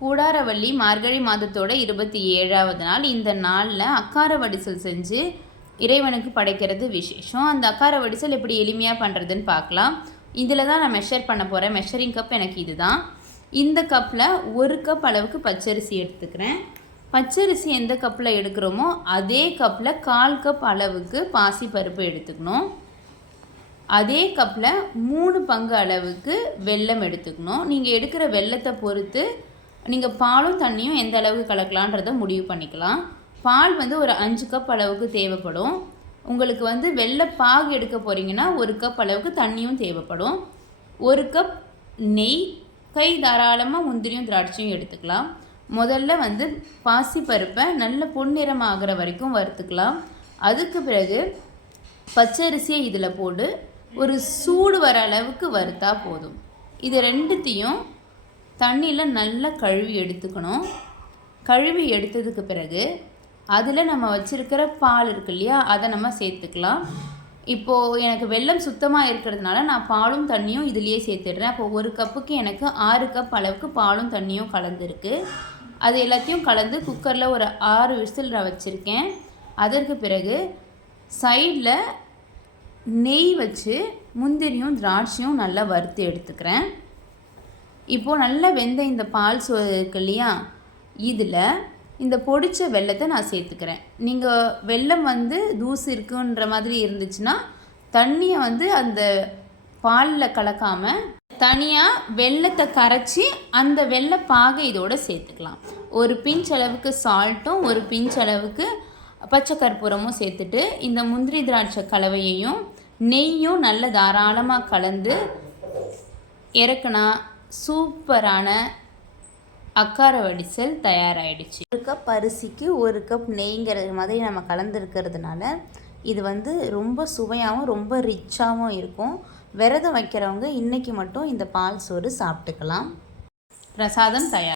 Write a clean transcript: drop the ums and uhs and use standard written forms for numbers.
கூடாரவள்ளி மார்கழி மாதத்தோட 27வது நாள். இந்த நாளில் அக்கார வடிசல் செஞ்சு இறைவனுக்கு படைக்கிறது விசேஷம். அந்த அக்கார வடிசல் எப்படி எளிமையாக பண்ணுறதுன்னு பார்க்கலாம். இதில் தான் நான் மெஷர் பண்ண போகிறேன். மெஷரிங் கப் எனக்கு இது தான். இந்த கப்பில் 1 கப் அளவுக்கு பச்சரிசி எடுத்துக்கிறேன். பச்சரிசி எந்த கப்பில் எடுக்கிறோமோ அதே கப்பில் 1/4 கப் அளவுக்கு பாசி பருப்பு எடுத்துக்கணும். அதே கப்பில் 3 பங்கு அளவுக்கு வெல்லம் எடுத்துக்கணும். நீங்கள் எடுக்கிற வெல்லத்தை பொறுத்து நீங்கள் பாலும் தண்ணியும் எந்த அளவுக்கு கலக்கலான்றதை முடிவு பண்ணிக்கலாம். பால் ஒரு 5 கப் அளவுக்கு தேவைப்படும். உங்களுக்கு வெள்ளைப்பாகு எடுக்க போகிறீங்கன்னா 1 கப் அளவுக்கு தண்ணியும் தேவைப்படும். 1 கப் நெய், கை தாராளமாக முந்திரியும் திராட்சையும் எடுத்துக்கலாம். முதல்ல பாசி பருப்பை நல்ல பொன்னிறம் ஆகிற வரைக்கும் வறுத்துக்கலாம். அதுக்கு பிறகு பச்சரிசியை இதில் போட்டு ஒரு சூடு வர அளவுக்கு வறுத்தா போதும். இது ரெண்டுத்தையும் தண்ணியில் நல்லா கழுவி எடுத்துக்கணும். கழுவி எடுத்ததுக்கு பிறகு அதில் நம்ம வச்சுருக்கிற பால் இருக்கு இல்லையா, அதை நம்ம சேர்த்துக்கலாம். இப்போது எனக்கு வெல்லம் சுத்தமாக இருக்கிறதுனால நான் பாலும் தண்ணியும் இதுலேயே சேர்த்துடுறேன். அப்போது 1 கப்புக்கு எனக்கு 6 கப் அளவுக்கு பாலும் தண்ணியும் கலந்துருக்கு. அது எல்லாத்தையும் கலந்து குக்கரில் ஒரு 6 விசில் நான் வச்சுருக்கேன். அதற்கு பிறகு சைடில் நெய் வச்சு முந்திரியும் திராட்சையும் நல்லா வறுத்து எடுத்துக்கிறேன். இப்போது நல்லா வெந்த இந்த பால் இருக்கு இல்லையா, இதில் இந்த பொடிச்ச வெல்லத்தை நான் சேர்த்துக்கிறேன். நீங்கள் வெல்லம் தூசு இருக்குன்ற மாதிரி இருந்துச்சுன்னா தண்ணியை அந்த பாலில் கலக்காமல் தனியாக வெல்லத்தை கரைச்சி அந்த வெள்ளைப்பாகை இதோடு சேர்த்துக்கலாம். ஒரு பிஞ்ச் அளவுக்கு சால்ட்டும் 1 பிஞ்ச் அளவுக்கு பச்சை கற்பூரமும் சேர்த்துட்டு இந்த முந்திரி திராட்சை கலவையையும் நெய்யும் நல்ல தாராளமாக கலந்து இறக்குனா சூப்பரான அக்கார வடிசல் தயாராகிடுச்சு. 1 கப் அரிசிக்கு 1 கப் நெய்ங்கிற மாதிரி நம்ம கலந்துருக்கிறதுனால இது ரொம்ப சுவையாகவும் ரொம்ப ரிச்சாகவும் இருக்கும். விரதம் வைக்கிறவங்க இன்றைக்கி மட்டும் இந்த பால் சோறு சாப்பிட்டுக்கலாம். பிரசாதம் தயார்.